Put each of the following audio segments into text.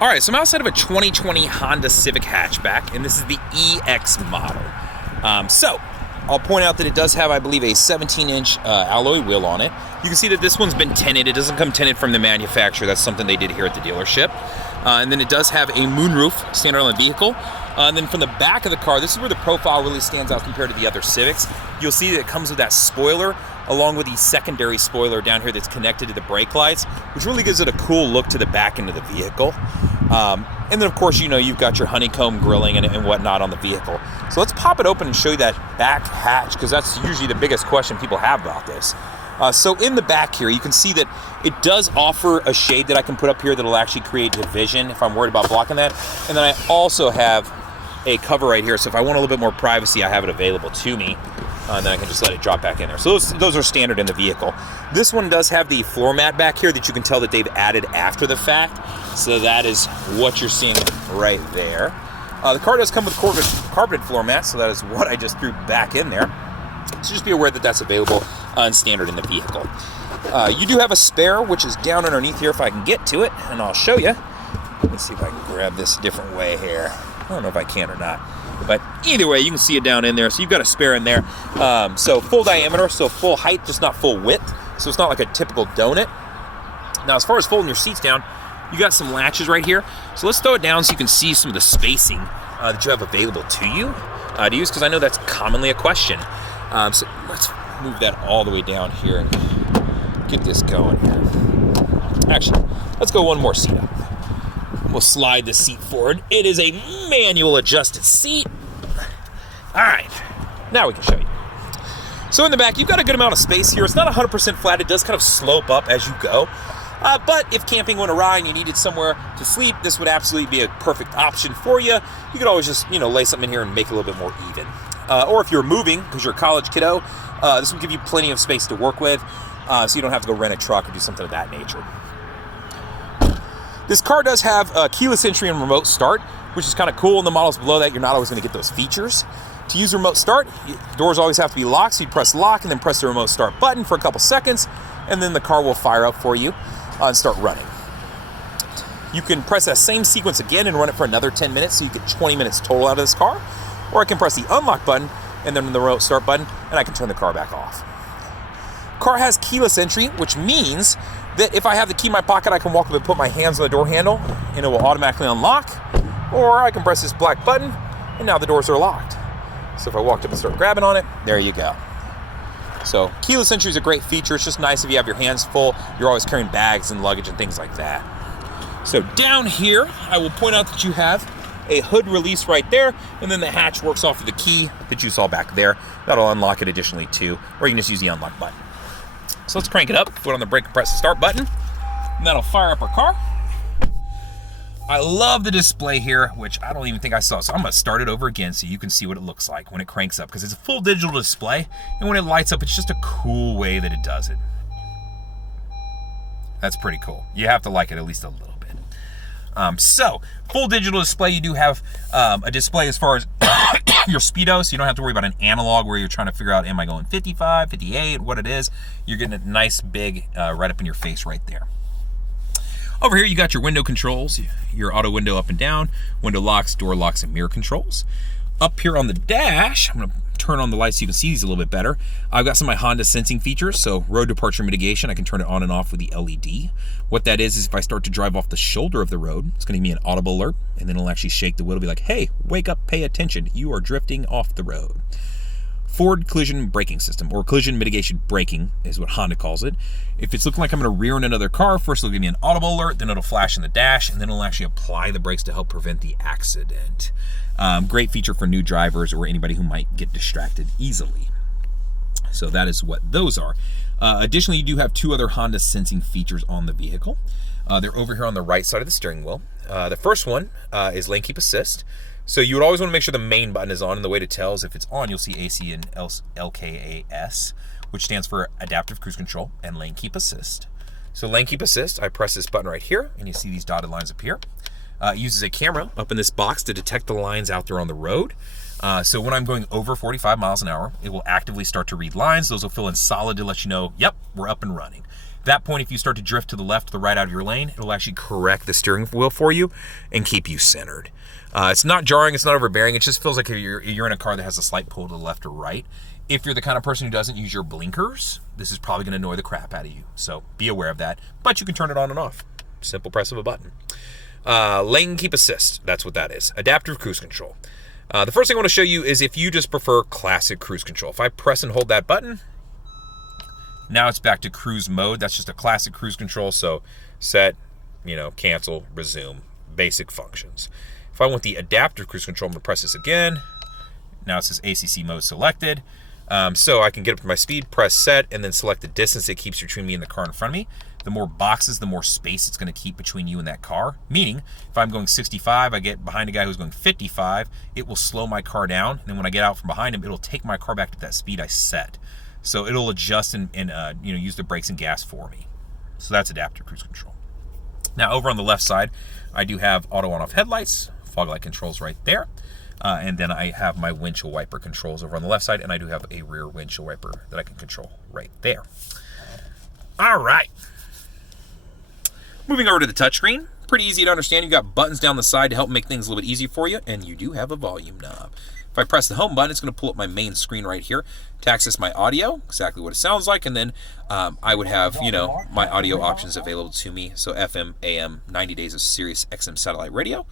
All right, so I'm outside of a 2020 Honda Civic Hatchback, and this is the EX model. So I'll point out that it does have, I believe, a 17-inch alloy wheel on it. You can see that this one's been tinted. It doesn't come tinted from the manufacturer. That's something they did here at the dealership. And then it does have a moonroof standard on the vehicle. And then from the back of the car, this is where the profile really stands out compared to the other Civics. You'll see that it comes with that spoiler, along with the secondary spoiler down here that's connected to the brake lights, which really gives it a cool look to the back end of the vehicle. And then, of course, you know, you've got your honeycomb grilling and whatnot on the vehicle. So let's pop it open and show you that back hatch, because that's usually the biggest question people have about this. So in the back here, you can see that it does offer a shade that I can put up here that'll actually create division if I'm worried about blocking that. And then I also have a cover right here, so if I want a little bit more privacy, I have it available to me. And then I can just let it drop back in there. So those are standard in the vehicle. This one does have the floor mat back here that you can tell that they've added after the fact. So that is what you're seeing right there. The car does come with carpeted floor mats, so that is what I just threw back in there. So just be aware that that's available and standard in the vehicle. You do have a spare, which is down underneath here if I can get to it, and I'll show you. Let's see if I can grab this a different way here. I don't know if I can or not. But either way, you can see it down in there. So you've got a spare in there. So full diameter, so full height, just not full width. So it's not like a typical donut. Now, as far as folding your seats down, you got some latches right here. So let's throw it down so you can see some of the spacing that you have available to you to use, because I know that's commonly a question. So let's move that all the way down here and get this going here. Actually, let's go one more seat up. We'll slide the seat forward. It is a manual adjusted seat. All right, now we can show you. So in the back, you've got a good amount of space here. It's not 100% flat. It does kind of slope up as you go. But if camping went awry and you needed somewhere to sleep, this would absolutely be a perfect option for you. You could always just, lay something in here and make it a little bit more even. Or if you're moving, because you're a college kiddo, this would give you plenty of space to work with, so you don't have to go rent a truck or do something of that nature. This car does have keyless entry and remote start, which is kind of cool. In the models below that, you're not always going to get those features. To use remote start, doors always have to be locked, so you press lock and then press the remote start button for a couple seconds, and then the car will fire up for you and start running. You can press that same sequence again and run it for another 10 minutes, so you get 20 minutes total out of this car. Or I can press the unlock button and then the remote start button, and I can turn the car back off. Car has keyless entry, which means that if I have the key in my pocket, I can walk up and put my hands on the door handle and it will automatically unlock. Or I can press this black button and now the doors are locked. So if I walked up and start grabbing on it, there you go. So keyless entry is a great feature. It's just nice if you have your hands full. You're always carrying bags and luggage and things like that. So down here, I will point out that you have a hood release right there, and then the hatch works off of the key that you saw back there. That'll unlock it additionally too, or you can just use the unlock button. So let's crank it up, put on the brake and press the start button, and that'll fire up our car. I love the display here, which I don't even think I saw, so I'm gonna start it over again so you can see what it looks like when it cranks up, because it's a full digital display, and when it lights up, it's just a cool way that it does it. That's pretty cool. You have to like it at least a little bit. So, full digital display, you do have a display as far as your speedo, so you don't have to worry about an analog where you're trying to figure out, am I going 55, 58, what it is. You're getting it nice, big, right up in your face right there. Over here, you got your window controls, your auto window up and down, window locks, door locks, and mirror controls. Up here on the dash, I'm gonna turn on the lights so you can see these a little bit better. I've got some of my Honda sensing features, so road departure mitigation, I can turn it on and off with the LED. What that is if I start to drive off the shoulder of the road, it's gonna give me an audible alert, and then it'll actually shake the wheel to be like, hey, wake up, pay attention, you are drifting off the road. Forward collision braking system, or collision mitigation braking is what Honda calls it. If it's looking like I'm gonna rear in another car, first it'll give me an audible alert, then it'll flash in the dash, and then it'll actually apply the brakes to help prevent the accident. Great feature for new drivers or anybody who might get distracted easily. So that is what those are. Additionally, you do have two other Honda sensing features on the vehicle. They're over here on the right side of the steering wheel. The first one is lane keep assist. So you would always want to make sure the main button is on, and the way to tell is if it's on, you'll see AC and LKAS, which stands for Adaptive Cruise Control and Lane Keep Assist. So Lane Keep Assist, I press this button right here, and you see these dotted lines up here. It uses a camera up in this box to detect the lines out there on the road. So when I'm going over 45 miles an hour, it will actively start to read lines. Those will fill in solid to let you know, yep, we're up and running. At that point, if you start to drift to the left or the right out of your lane, it'll actually correct the steering wheel for you and keep you centered. It's not jarring, it's not overbearing, it just feels like you're in a car that has a slight pull to the left or right. If you're the kind of person who doesn't use your blinkers, this is probably going to annoy the crap out of you. So be aware of that, but you can turn it on and off. Simple press of a button. Lane keep assist, that's what that is. Adaptive cruise control. The first thing I want to show you is if you just prefer classic cruise control. If I press and hold that button, now it's back to cruise mode. That's just a classic cruise control. So set, cancel, resume, basic functions. If I want the adaptive cruise control, I'm going to press this again. Now it says ACC mode selected. So I can get up to my speed, press set, and then select the distance it keeps between me and the car in front of me. The more boxes, the more space it's going to keep between you and that car. Meaning, if I'm going 65, I get behind a guy who's going 55, it will slow my car down. And then when I get out from behind him, it'll take my car back to that speed I set. So it'll adjust and use the brakes and gas for me. So that's adaptive cruise control. Now over on the left side, I do have auto on-off headlights, fog light controls right there. And then I have my windshield wiper controls over on the left side, and I do have a rear windshield wiper that I can control right there. All right. Moving over to the touchscreen. Pretty easy to understand. You've got buttons down the side to help make things a little bit easier for you, and you do have a volume knob. If I press the home button, it's going to pull up my main screen right here to access my audio, exactly what it sounds like, and then I would have, my audio options available to me. So FM, AM, 90 days of Sirius XM satellite radio,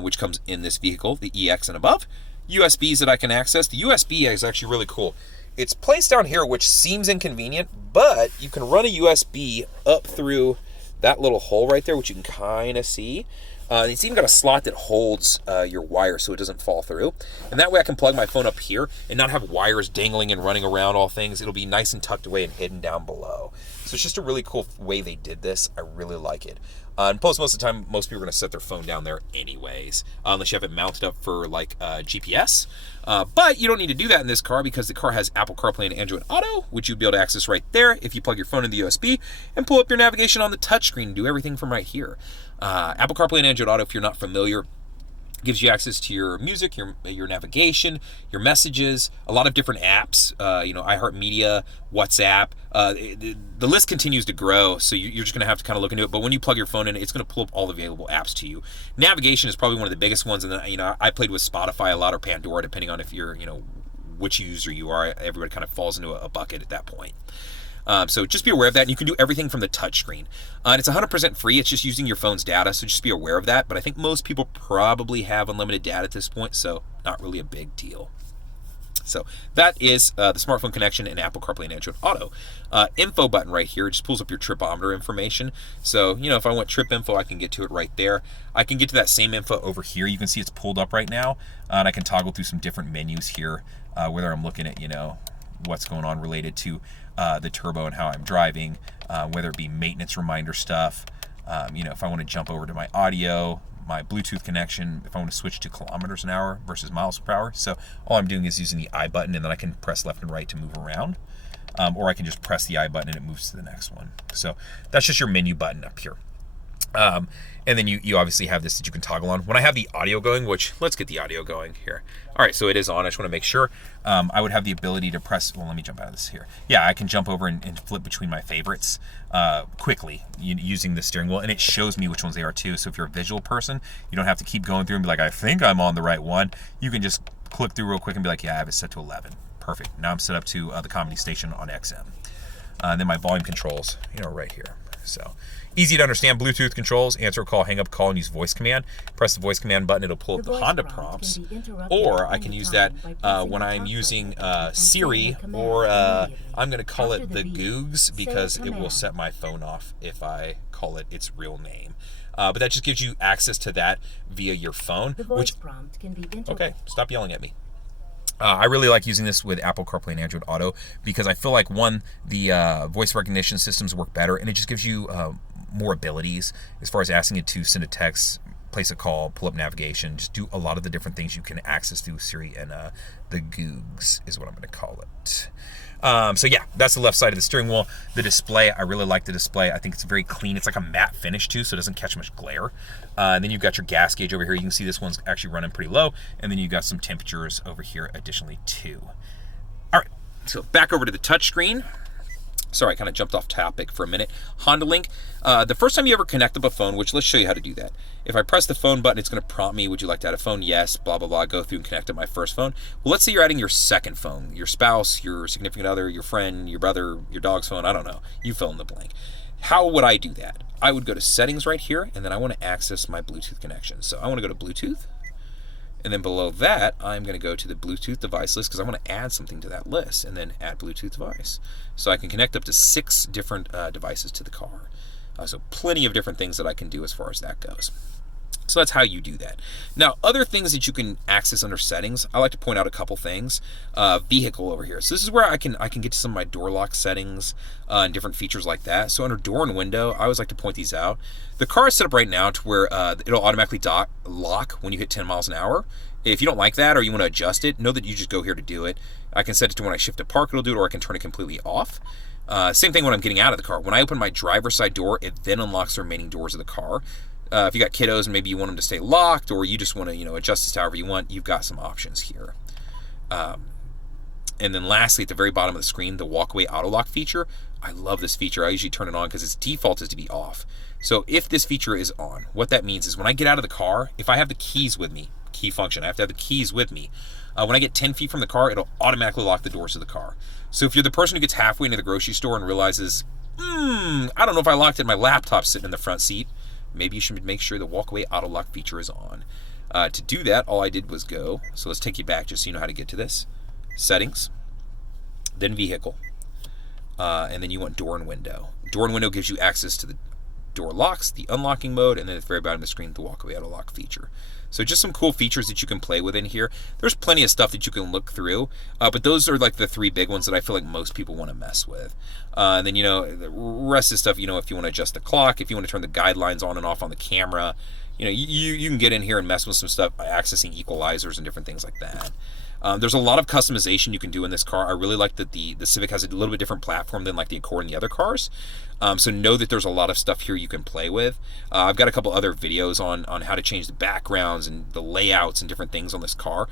which comes in this vehicle, the EX and above. USBs that I can access. The USB is actually really cool. It's placed down here, which seems inconvenient, but you can run a USB up through that little hole right there, which you can kind of see. It's even got a slot that holds your wire so it doesn't fall through. And that way I can plug my phone up here and not have wires dangling and running around all things. It'll be nice and tucked away and hidden down below. So it's just a really cool way they did this. I really like it. And plus, most of the time, most people are going to set their phone down there anyways, unless you have it mounted up for like GPS. But you don't need to do that in this car because the car has Apple Carplay and Android Auto, which you'll be able to access right there if you plug your phone in the USB and pull up your navigation on the touchscreen and do everything from right here. Apple Carplay and Android Auto, if you're not familiar, gives you access to your music, your navigation, your messages, a lot of different apps, iHeartMedia, WhatsApp. The list continues to grow, so you're just going to have to kind of look into it. But when you plug your phone in, it's going to pull up all the available apps to you. Navigation is probably one of the biggest ones, and then I played with Spotify a lot or Pandora, depending on if you're which user you are. Everybody kind of falls into a bucket at that point. So just be aware of that, and you can do everything from the touchscreen. And it's 100% free. It's just using your phone's data, so just be aware of that. But I think most people probably have unlimited data at this point, so not really a big deal. So that is the smartphone connection and Apple CarPlay and Android Auto. Info button right here, it just pulls up your tripometer information. So, if I want trip info, I can get to it right there. I can get to that same info over here. You can see it's pulled up right now, and I can toggle through some different menus here, whether I'm looking at, what's going on related to the turbo and how I'm driving, whether it be maintenance reminder stuff, if I want to jump over to my audio, my Bluetooth connection, if I want to switch to kilometers an hour versus miles per hour. So all I'm doing is using the I button, and then I can press left and right to move around, or I can just press the I button and it moves to the next one. So that's just your menu button up here. And then you obviously have this that you can toggle on. When I have the audio going, which let's get the audio going here. All right, so it is on. I just want to make sure. I would have the ability to press, well, let me jump out of this here. Yeah, I can jump over and flip between my favorites quickly using the steering wheel, and it shows me which ones they are too. So if you're a visual person, you don't have to keep going through and be like, I think I'm on the right one. You can just click through real quick and be like, yeah, I have it set to 11. Perfect. Now I'm set up to the comedy station on XM. And then my volume controls, right here. So easy to understand. Bluetooth controls, answer a call, hang up a call, and use voice command. Press the voice command button, it'll pull up the Honda prompts. Or I can use that when I'm using Siri, or I'm going to call it the Googs because it will set my phone off if I call it its real name. But that just gives you access to that via your phone. Okay, stop yelling at me. I really like using this with Apple CarPlay and Android Auto because I feel like, one, the voice recognition systems work better, and it just gives you more abilities as far as asking it to send a text, place a call, pull up navigation, just do a lot of the different things you can access through Siri and the Googs is what I'm going to call it. So yeah, that's the left side of the steering wheel. The display, I really like the display. I think it's very clean. It's like a matte finish too, so it doesn't catch much glare. And then you've got your gas gauge over here. You can see this one's actually running pretty low. And then you've got some temperatures over here additionally too. All right, so back over to the touchscreen. Sorry, I kind of jumped off topic for a minute. Honda Link. The first time you ever connect up a phone, which let's show you how to do that. If I press the phone button, it's going to prompt me, would you like to add a phone? Yes, blah, blah, blah. Go through and connect up my first phone. Well, let's say you're adding your second phone, your spouse, your significant other, your friend, your brother, your dog's phone. I don't know. You fill in the blank. How would I do that? I would go to settings right here, and then I want to access my Bluetooth connection. So I want to go to Bluetooth. And then below that, I'm going to go to the Bluetooth device list because I want to add something to that list, and then add Bluetooth device. So I can connect up to 6 different devices to the car. So plenty of different things that I can do as far as that goes. So that's how you do that. Now, other things that you can access under settings, I like to point out a couple things. Vehicle over here. So this is where I can get to some of my door lock settings and different features like that. So under door and window, I always like to point these out. The car is set up right now to where it'll automatically lock when you hit 10 miles an hour. If you don't like that or you want to adjust it, know that you just go here to do it. I can set it to when I shift to park, it'll do it, or I can turn it completely off. Same thing when I'm getting out of the car. When I open my driver's side door, it then unlocks the remaining doors of the car. If you got kiddos and maybe you want them to stay locked, or you just want to, adjust this however you want, you've got some options here. And then lastly, at the very bottom of the screen, the Walkaway auto lock feature. I love this feature. I usually turn it on because its default is to be off. So if this feature is on, what that means is when I get out of the car, if I have the keys with me, key function, I have to have the keys with me. When I get 10 feet from the car, it'll automatically lock the doors of the car. So if you're the person who gets halfway into the grocery store and realizes, I don't know if I locked it, my laptop's sitting in the front seat, maybe you should make sure the Walkaway auto lock feature is on. To do that, all I did was go, so let's take you back just so you know how to get to this. Settings, then vehicle, and then you want door and window. Door and window gives you access to the door locks, the unlocking mode, and then at the very bottom of the screen, the Walkaway auto lock feature. So just some cool features that you can play with in here. There's plenty of stuff that you can look through, but those are like the 3 big ones that I feel like most people want to mess with. And then, the rest of the stuff, if you want to adjust the clock, if you want to turn the guidelines on and off on the camera, you can get in here and mess with some stuff by accessing equalizers and different things like that. There's a lot of customization you can do in this car. I really like that the Civic has a little bit different platform than like the Accord and the other cars. So know that there's a lot of stuff here you can play with. I've got a couple other videos on how to change the backgrounds and the layouts and different things on this car.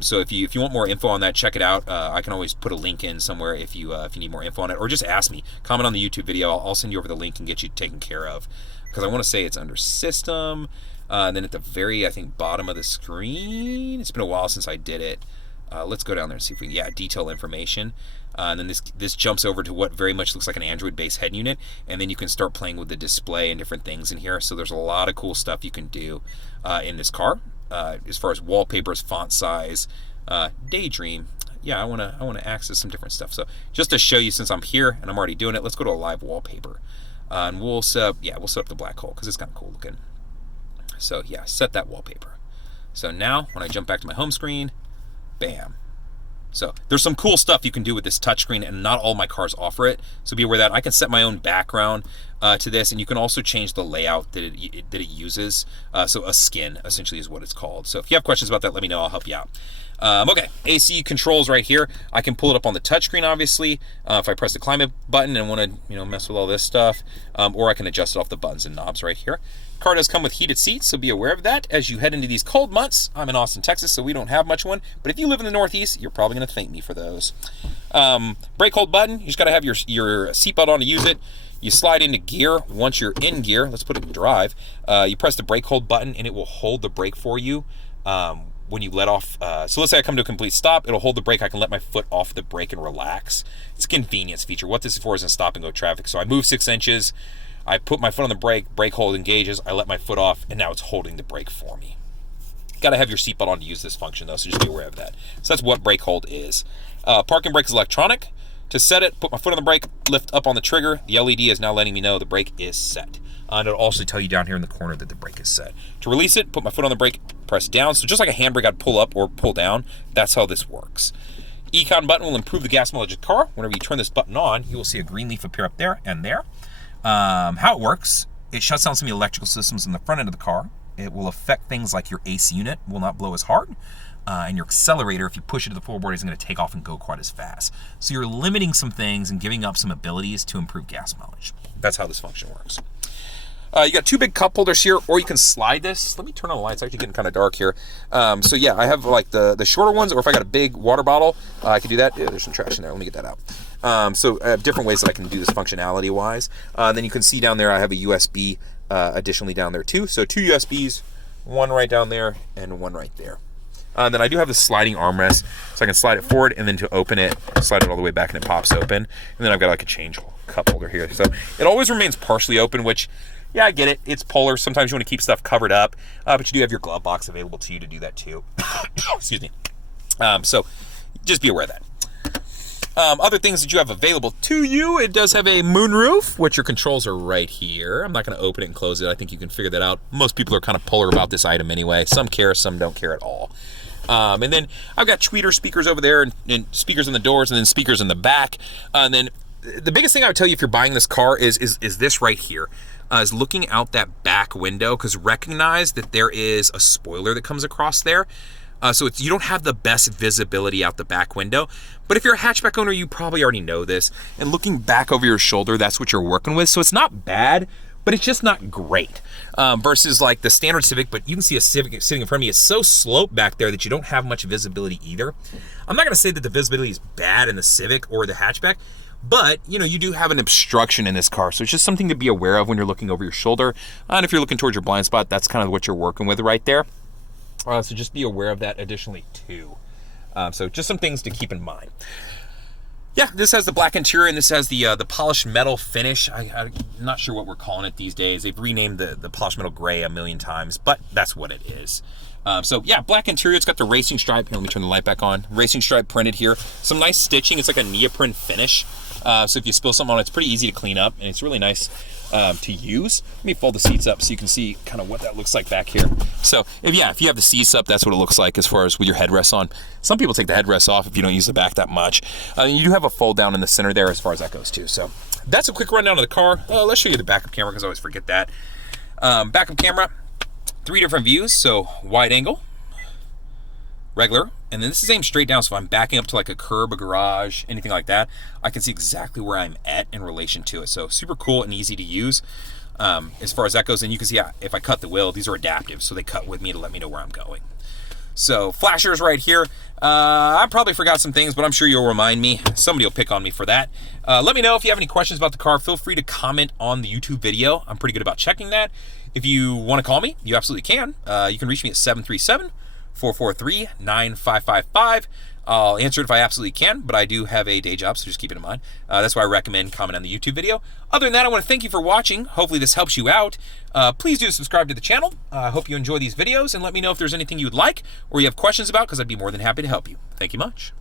So if you want more info on that, check it out. I can always put a link in somewhere if you need more info on it, or just ask me. Comment on the YouTube video. I'll send you over the link and get you taken care of. Because I want to say it's under System. And then at the very, I think, bottom of the screen, it's been a while since I did it. Let's go down there and see if we can, detail information. And then this jumps over to what very much looks like an Android-based head unit. And then you can start playing with the display and different things in here. So there's a lot of cool stuff you can do in this car. As far as wallpapers, font size, Daydream. Yeah, I want to access some different stuff. So just to show you, since I'm here and I'm already doing it, let's go to a live wallpaper. And we'll set up the black hole because it's kind of cool looking. So yeah, set that wallpaper. So now when I jump back to my home screen, bam. So there's some cool stuff you can do with this touchscreen, and not all my cars offer it. So be aware that I can set my own background to this, and you can also change the layout that it uses. So a skin essentially is what it's called. So if you have questions about that, let me know. I'll help you out. Okay, AC controls right here. I can pull it up on the touchscreen, obviously, if I press the climate button and want to, mess with all this stuff, or I can adjust it off the buttons and knobs right here. Car does come with heated seats, so be aware of that as you head into these cold months. I'm in Austin, Texas, so we don't have much one, but if you live in the Northeast, you're probably going to thank me for those. Brake hold button, you just got to have your seatbelt on to use it. You slide into gear. Once you're in gear, let's put it in drive, you press the brake hold button and it will hold the brake for you. When you let off, so let's say I come to a complete stop, it'll hold the brake. I can let my foot off the brake and relax. It's a convenience feature. What this is for is in stop and go traffic. So I move 6 inches, I put my foot on the brake hold engages, I let my foot off, and now it's holding the brake for me. Got to have your seatbelt on to use this function though, so just be aware of that. So that's what brake hold is. Parking brake is electronic. To set it, put my foot on the brake, lift up on the trigger. The LED is now letting me know the brake is set. And it'll also tell you down here in the corner that the brake is set. To release it, put my foot on the brake, press down. So just like a handbrake, I'd pull up or pull down. That's how this works. Econ button will improve the gas mileage of the car. Whenever you turn this button on, you will see a green leaf appear up there and there. How it works, it shuts down some of the electrical systems in the front end of the car. It will affect things like your AC unit will not blow as hard. And your accelerator, if you push it to the floorboard, isn't going to take off and go quite as fast. So you're limiting some things and giving up some abilities to improve gas mileage. That's how this function works. You got 2 big cup holders here, or you can slide this. Let me turn on the lights. It's actually getting kind of dark here. So yeah, I have like the shorter ones, or if I got a big water bottle, I can do that. Yeah, there's some trash in there. Let me get that out. So I have different ways that I can do this functionality-wise. Then you can see down there I have a USB additionally down there too. So 2 USBs, one right down there and one right there. Then I do have the sliding armrest, so I can slide it forward, and then to open it, slide it all the way back and it pops open. And then I've got like a change cup holder here. So it always remains partially open, which, yeah, I get it. It's polar. Sometimes you want to keep stuff covered up, but you do have your glove box available to you to do that too. Excuse me. So just be aware of that. Other things that you have available to you, it does have a moonroof, which your controls are right here. I'm not going to open it and close it. I think you can figure that out. Most people are kind of polar about this item anyway. Some care, some don't care at all. And then I've got tweeter speakers over there, and speakers in the doors, and then speakers in the back. And then the biggest thing I would tell you if you're buying this car is this right here. Is looking out that back window, because recognize that there is a spoiler that comes across there. So you don't have the best visibility out the back window. But if you're a hatchback owner, you probably already know this. And looking back over your shoulder, that's what you're working with. So it's not bad, but it's just not great. Versus like the standard Civic, but you can see a Civic sitting in front of me. It's so sloped back there that you don't have much visibility either. I'm not gonna say that the visibility is bad in the Civic or the hatchback, but you know, you do have an obstruction in this car. So it's just something to be aware of when you're looking over your shoulder. And if you're looking towards your blind spot, that's kind of what you're working with right there. So just be aware of that additionally too. So just some things to keep in mind. Yeah, this has the black interior, and this has the polished metal finish. I'm not sure what we're calling it these days. They've renamed the polished metal gray a million times, but that's what it is. So yeah, black interior. It's got the racing stripe. Here, let me turn the light back on. Racing stripe printed here. Some nice stitching. It's like a neoprene finish. So if you spill something on it, it's pretty easy to clean up, and it's really nice to use. Let me fold the seats up so you can see kind of what that looks like back here. So if you have the seats up, that's what it looks like as far as with your headrests on. Some people take the headrests off if you don't use the back that much. You do have a fold down in the center there as far as that goes too. So that's a quick rundown of the car. Let's show you the backup camera, because I always forget that. Backup camera, 3 different views. So wide angle, regular, and then this is aimed straight down, so if I'm backing up to like a curb, a garage, anything like that, I can see exactly where I'm at in relation to it. So super cool and easy to use as far as that goes. And you can see if I cut the wheel, these are adaptive, so they cut with me to let me know where I'm going. So flashers right here. I probably forgot some things, but I'm sure you'll remind me. Somebody will pick on me for that. Let me know if you have any questions about the car. Feel free to comment on the YouTube video. I'm pretty good about checking that. If you want to call me, you absolutely can. You can reach me at 737-443-9555. I'll answer it if I absolutely can, but I do have a day job, so just keep it in mind. That's why I recommend comment on the YouTube video. Other than that, I want to thank you for watching. Hopefully this helps you out. Please do subscribe to the channel. I hope you enjoy these videos, and let me know if there's anything you'd like or you have questions about, because I'd be more than happy to help you. Thank you much.